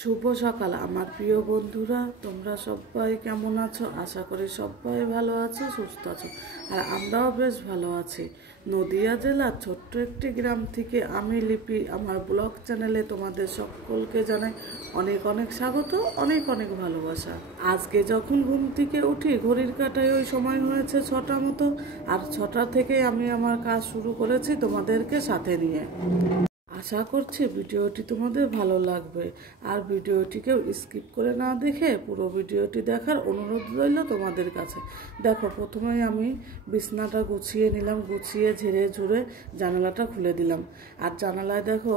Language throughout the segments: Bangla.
শুভ সকাল আমার প্রিয় বন্ধুরা, তোমরা সবাই কেমন আছো? আশা করি সবাই ভালো আছো, সুস্থ আছো। আর আমরাও বেশ ভালো আছি। নদিয়া জেলার ছোট্ট একটি গ্রাম থেকে আমি লিপি আমার ব্লগ চ্যানেলে তোমাদের সকলকে জানাই অনেক অনেক স্বাগত, অনেক অনেক ভালোবাসা। আজকে যখন ঘুম থেকে উঠি ঘড়ির কাঁটায় ওই সময় হয়েছে 6টা মতো, আর 6টা থেকে আমি আমার কাজ শুরু করেছি তোমাদেরকে সাথে নিয়ে। আশা করছি ভিডিওটি তোমাদের ভালো লাগবে, আর ভিডিওটিকেও স্কিপ করে না দেখে পুরো ভিডিওটি দেখার অনুরোধ রইল তোমাদের কাছে। দেখো, প্রথমেই আমি বিছনাটা গুছিয়ে নিলাম, গুছিয়ে ঝেড়ে ঝুড়ে জানালাটা খুলে দিলাম। আর জানালায় দেখো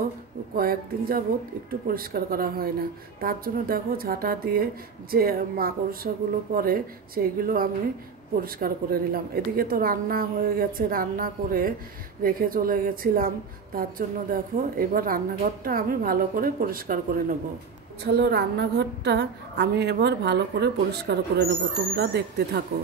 কয়েকদিন যাবৎ একটু পরিষ্কার করা হয় না, তার জন্য দেখো ঝাঁটা দিয়ে যে মাকড়সাগুলো পড়ে সেইগুলো আমি পরিষ্কার করে নিলাম। এদিকে তো রান্না হয়ে গেছে, রান্না করে রেখে চলে গেছিলাম, তার জন্য দেখো এবার রান্নাঘরটা আমি ভালো করে পরিষ্কার করে নেব। চলো রান্নাঘরটা আমি এবার ভালো করে পরিষ্কার করে নেব, তোমরা দেখতে থাকো।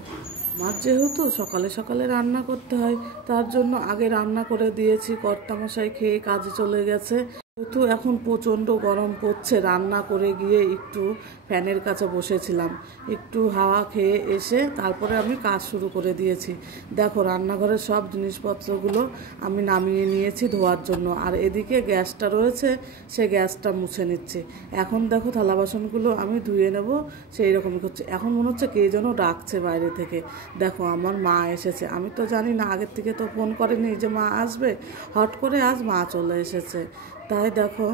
আমার যেহেতু সকালে সকালে রান্না করতে হয়, তার জন্য আগে রান্না করে দিয়েছি। কর্তামশাই খেয়ে কাজে চলে গেছে। যেহেতু এখন প্রচণ্ড গরম পড়ছে, রান্না করে গিয়ে একটু ফ্যানের কাছে বসেছিলাম, একটু হাওয়া খেয়ে এসে তারপরে আমি কাজ শুরু করে দিয়েছি। দেখো রান্নাঘরের সব জিনিসপত্রগুলো আমি নামিয়ে নিয়েছি ধোয়ার জন্য, আর এদিকে গ্যাসটা রয়েছে, সে গ্যাসটা মুছে নিচ্ছি। এখন দেখো থালা বাসনগুলো আমি ধুয়ে নেব, সেই রকমই করছে। এখন মনে হচ্ছে কে যেন ডাকছে বাইরে থেকে। দেখো আমার মা এসেছে, আমি তো জানি না, আগের থেকে তো ফোন করেনি যে মা আসবে, হট করে আজ মা চলে এসেছে। তাই দেখো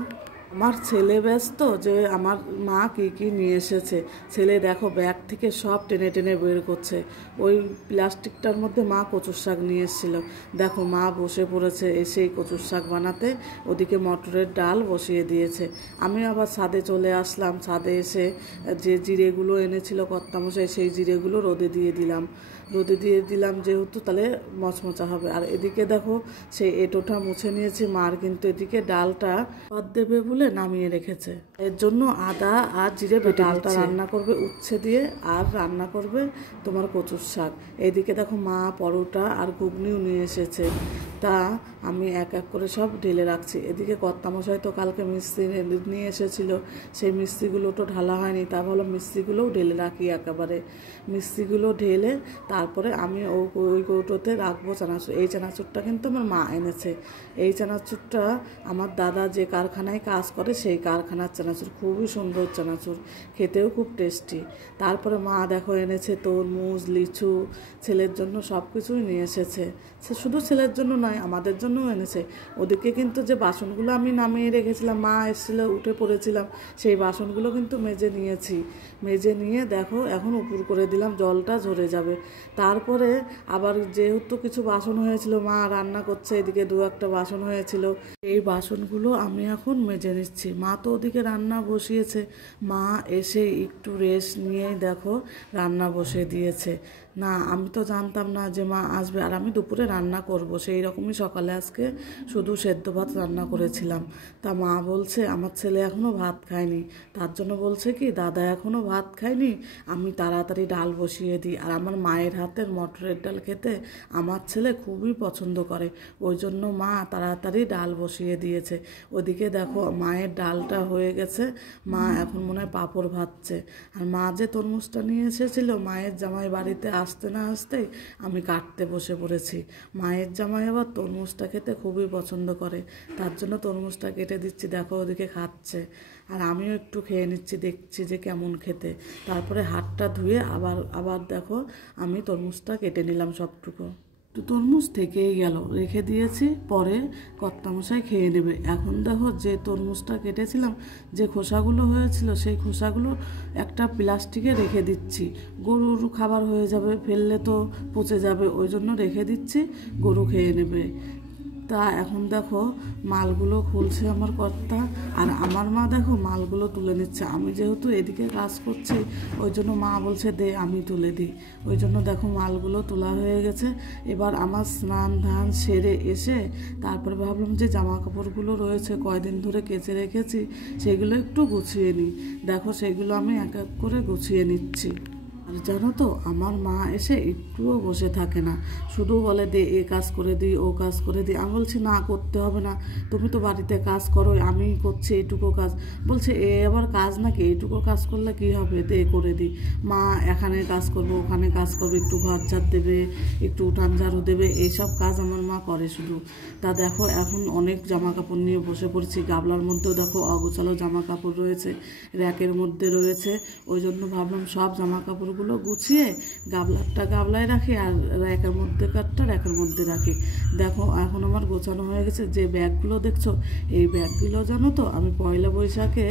আমার ছেলে ব্যস্ত যে আমার মা কি কি নিয়ে এসেছে। ছেলে দেখো ব্যাগ থেকে সব টেনে টেনে বের করছে। ওই প্লাস্টিকটার মধ্যে মা কচুর শাক নিয়ে এসেছিলো। দেখো মা বসে পড়েছে এসেই কচুর শাক বানাতে, ওদিকে মটরের ডাল বসিয়ে দিয়েছে। আমি আবার ছাদে চলে আসলাম, ছাদে এসে যে জিরেগুলো এনেছিল কর্তামশাই, সেই জিরেগুলো রোদে দিয়ে দিলাম যেহেতু তাহলে মচমচা হবে। আর এদিকে দেখো সেই এঁটোটা মুছে নিয়েছি। মার কিন্তু এদিকে ডালটা বাদ দেবে বলে নামিয়ে রেখেছে, এর জন্য আদা আর জিরে বেটে ডালটা রান্না করবে উচ্ছে দিয়ে, আর রান্না করবে তোমার কচুর শাক। এইদিকে দেখো মা পরোটা আর ঘুগনিও নিয়ে এসেছে, তা আমি এক এক করে সব ঢেলে রাখছি। এদিকে কর্তামশাই তো কালকে মিষ্টি নিয়ে এসেছিল, সেই মিষ্টিগুলো তো ঢালা হয়নি, তা ভাবলাম মিষ্টিগুলোও ঢেলে রাখি একেবারে। মিষ্টিগুলো ঢেলে তারপরে আমি ওই কৌটোতে রাখবো চানাচুর। এই চানাচুরটা কিন্তু আমার মা এনেছে। এই চানাচুরটা আমার দাদা যে কারখানায় কাজ করে সেই কারখানার চানাচুর, খুবই সুন্দর চানাচুর, খেতেও খুব টেস্টি। তারপরে মা দেখো এনেছে তরমুজ, লিচু, ছেলের জন্য সব কিছুই নিয়ে এসেছে। সে শুধু ছেলের জন্য নয়, আমাদের জন্যও এনেছে। ওদিকে কিন্তু যে বাসনগুলো আমি নামিয়ে রেখেছিলাম, মা এসেছিল উঠে পড়েছিলাম, সেই বাসনগুলো কিন্তু মেজে নিয়েছি। মেজে নিয়ে দেখো এখন উপর করে দিলাম, জলটা ঝরে যাবে। তারপরে আবার যেহেতু কিছু বাসন হয়েছিল, মা রান্না করছে, এদিকে দু একটা বাসন হয়েছিল, এই বাসনগুলো আমি এখন মেজে নিচ্ছি। মা তো ওদিকে রান্না বসিয়েছে, মা এসে একটু রেস্ট নিয়েই দেখো রান্না বসিয়ে দিয়েছে। না আমি তো জানতাম না যে মা আসবে, আর আমি দুপুরে রান্না করব, সেই রকমই সকালে আজকে শুধু সেদ্ধ ভাত রান্না করেছিলাম। তা মা বলছে আমার ছেলে এখনও ভাত খায়নি, তার জন্য বলছে কি দাদা এখনও ভাত খায়নি, আমি তাড়াতাড়ি ডাল বসিয়ে দিই। আর আমার মায়ের হাতের মটরের ডাল খেতে আমার ছেলে খুবই পছন্দ করে, ওই জন্য মা তাড়াতাড়ি ডাল বসিয়ে দিয়েছে। ওদিকে দেখো মায়ের ডালটা হয়ে গেছে, মা এখন মনে হয় পাঁপড় ভাজছে। আর মা যে তরমুজটা নিয়ে এসেছিল, মায়ের জামাই বাড়িতে আসতে না আসতেই আমি কাটতে বসে পড়েছি। মায়ের জামাই আবার তরমুজটা খেতে খুবই পছন্দ করে, তার জন্য তরমুজটা কেটে দিচ্ছি। দেখো ওদিকে খাচ্ছে, আর আমিও একটু খেয়ে নিচ্ছি, দেখছি যে কেমন খেতে। তারপরে হাতটা ধুয়ে আবার দেখো আমি তরমুজটা কেটে নিলাম সবটুকু। তো তরমুজ থেকেই গেল, রেখে দিয়েছি, পরে কর্তামশাই খেয়ে নেবে। এখন দেখো যে তরমুজটা কেটেছিলাম, যে খোসাগুলো হয়েছিল, সেই খোসাগুলো একটা প্লাস্টিকে রেখে দিচ্ছি। গরুর খাবার হয়ে যাবে, ফেললে তো পচে যাবে, ওই জন্য রেখে দিচ্ছি, গরু খেয়ে নেবে। তা এখন দেখো মালগুলো খুলছে আমার কর্তা, আর আমার মা দেখো মালগুলো তুলে নিচ্ছে। আমি যেহেতু এদিকে কাজ করছি, ওই জন্য মা বলছে দে আমি তুলে দিই, ওই জন্য দেখো মালগুলো তোলা হয়ে গেছে। এবার আমার স্নান ধান সেরে এসে তারপরে ভাবলাম যে জামা কাপড়গুলো রয়েছে কয়দিন ধরে কেচে রেখেছি, সেগুলো একটু গুছিয়ে নিই। দেখো সেগুলো আমি এক এক করে গুছিয়ে নিচ্ছি। আর জানো তো আমার মা এসে একটুও বসে থাকে না, শুধু বলে দে এ কাজ করে দিই ও কাজ করে দিই। আমি বলছি না করতে হবে না, তুমি তো বাড়িতে কাজ করো, আমি করছি এইটুকু কাজ। বলছে এ আবার কাজ নাকি, এইটুকু কাজ করলে কি হবে, দে করে দিই। মা এখানে কাজ করবো ওখানে কাজ করবে, একটু ঘর ঝাড় দেবে, একটু উঠান ঝাড়ু দেবে, এইসব কাজ আমার মা করে শুধু। তা দেখো এখন অনেক জামা কাপড় নিয়ে বসে পড়েছি, গাবলার মধ্যেও দেখো অগোছালো জামা কাপড় রয়েছে, র্যাকের মধ্যে রয়েছে। ওই জন্য ভাবলাম সব জামা কাপড়গুলো গুছিয়ে গাবলারটা গাবলায় রাখি আর র্যাকের মধ্যে কাঠটা র্যাকের মধ্যে রাখি। দেখো এখন আমার গোছানো হয়ে গেছে। যে ব্যাগগুলো দেখছো এই ব্যাগগুলো জানো তো আমি পয়লা বৈশাখে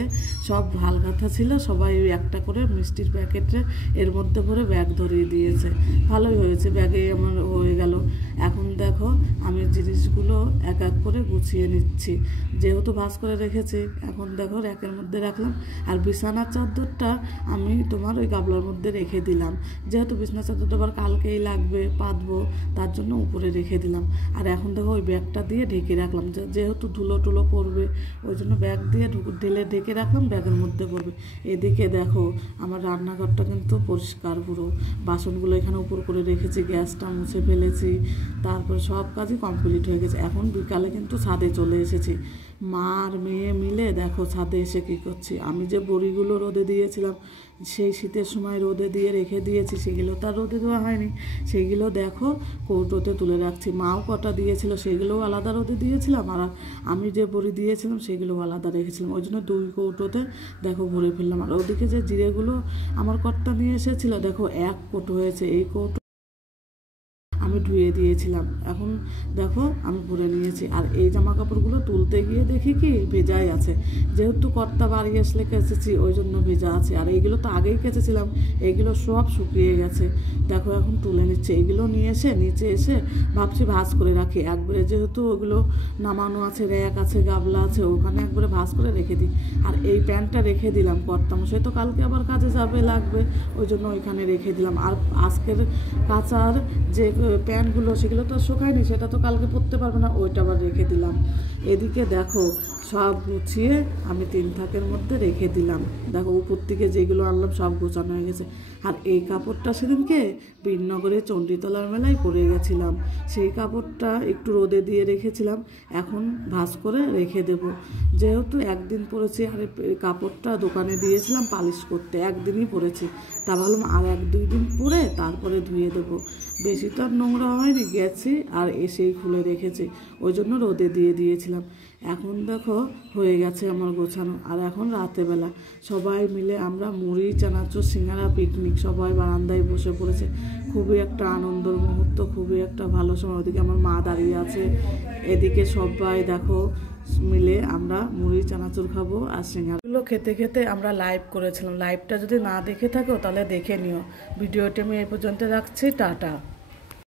সব হালখাতা ছিল, সবাই একটা করে মিষ্টির প্যাকেটে এর মধ্যে ভরে ব্যাগ ধরিয়ে দিয়েছে। ভালোই হয়েছে, ব্যাগে আমার হয়ে গেল। এখন দেখো আমি জিনিসগুলো এক এক করে গুছিয়ে নিচ্ছি, যেহেতু ভাঁজ করে রেখেছি। এখন দেখো র্যাকের মধ্যে রাখলাম। আর বিছানার চাদরটা আমি তোমার ওই গাবলার মধ্যে রেখে দিলাম, যেহেতু বিছানার চাদরটা আবার কালকেই লাগবে পাতবো, তার জন্য উপরে রেখে দিলাম। আর এখন দেখো ওই ব্যাগটা দিয়ে ঢেকে রাখলাম, যেহেতু ধুলো টুলো পড়বে ওই জন্য ব্যাগ দিয়ে ঢেলে ঢেকে রাখলাম, ব্যাগের মধ্যে পড়বে। এদিকে দেখো আমার রান্নাঘরটা কিন্তু পরিষ্কার পুরো, বাসনগুলো এখানে উপর করে রেখেছি, গ্যাসটা মুছে ফেলেছি, তারপর সব কাজই কমপ্লিট হয়ে গেছে। এখন বিকালে কিন্তু ছাদে চলে এসেছি, মা আর মেয়ে মিলে দেখো ছাদে এসে কী করছি। আমি যে বড়িগুলো রোদে দিয়েছিলাম সেই শীতের সময় রোদে দিয়ে রেখে দিয়েছি, সেগুলো তার রোদে দেওয়া হয়নি, সেগুলো দেখো কৌটোতে তুলে রাখছি। মাও কটা দিয়েছিল সেগুলোও আলাদা রোদে দিয়েছিলাম, আর আমি যে বড়ি দিয়েছিলাম সেগুলোও আলাদা রেখেছিলাম, ওই জন্য 2 কৌটোতে দেখো ভরে ফেললাম। আর ওদিকে যে জিরেগুলো আমার কর্তা নিয়ে এসেছিলো দেখো 1 কৌটো হয়েছে, এই কৌটো আমি ধুয়ে দিয়েছিলাম। এখন দেখো আমি ভরে নিয়েছি। আর এই জামা কাপড়গুলো তুলতে গিয়ে দেখি কি ভেজাই আছে, যেহেতু কর্তা বাড়ি আসলে কেচেছি ওই জন্য ভেজা আছে। আর এইগুলো তো আগেই কেচেছিলাম, এইগুলো সব শুকিয়ে গেছে। দেখো এখন তুলে নিচ্ছে, এইগুলো নিয়ে এসে নিচে এসে ভাবছি ভাঁজ করে রাখি একবারে, যেহেতু ওগুলো নামানো আছে, র্যাক আছে, গাবলা আছে, ওখানে একবারে ভাঁজ করে রেখে দিই। আর এই প্যান্টটা রেখে দিলাম, কর্তামশাই তো কালকে আবার কাজে যাবে লাগবে, ওই জন্য ওইখানে রেখে দিলাম। আর আজকের কাচার যে প্যান্টগুলো সেগুলো তো শুকায়নি, সেটা তো কালকে পরতে পারবে না, ওইটা আবার রেখে দিলাম। এদিকে দেখো সব গুছিয়ে আমি 3 থাকের মধ্যে রেখে দিলাম। দেখো উপর থেকে যেগুলো আনলাম সব গোছানো হয়ে গেছে। আর এই কাপড়টা সেদিনকে বীরনগরে চণ্ডীতলার মেলায় পরে গেছিলাম, সেই কাপড়টা একটু রোদে দিয়ে রেখেছিলাম, এখন ভাঁজ করে রেখে দেব। যেহেতু একদিন পরেছি, আর কাপড়টা দোকানে দিয়েছিলাম পালিশ করতে, একদিনই পরেছি, তা ভাবলাম আর 1-2 দিন পরে তারপরে ধুয়ে দেবো। বেশি তো আর নোংরা হয়নি, গেছি আর এসেই খুলে রেখেছি, ওই জন্য রোদে দিয়ে দিয়েছিলাম। এখন দেখো হয়ে গেছে আমার গোছানো। আর এখন রাতেবেলা সবাই মিলে আমরা মুড়ি, চানাচুর, সিঙ্গারা, পিকনিক, সবাই বারান্দায় বসে পড়েছে। খুবই একটা আনন্দের মুহূর্ত, খুবই একটা ভালো সময়। ওদিকে আমার মা দাঁড়িয়ে আছে, এদিকে সবাই দেখো মিলে আমরা মুড়ি, চানাচুর খাবো আর সিঙ্গারাগুলো খেতে খেতে আমরা লাইভ করেছিলাম। লাইভটা যদি না দেখে থাকো তাহলে দেখে নিও। ভিডিওটি আমি এই পর্যন্ত রাখছি, টাটা।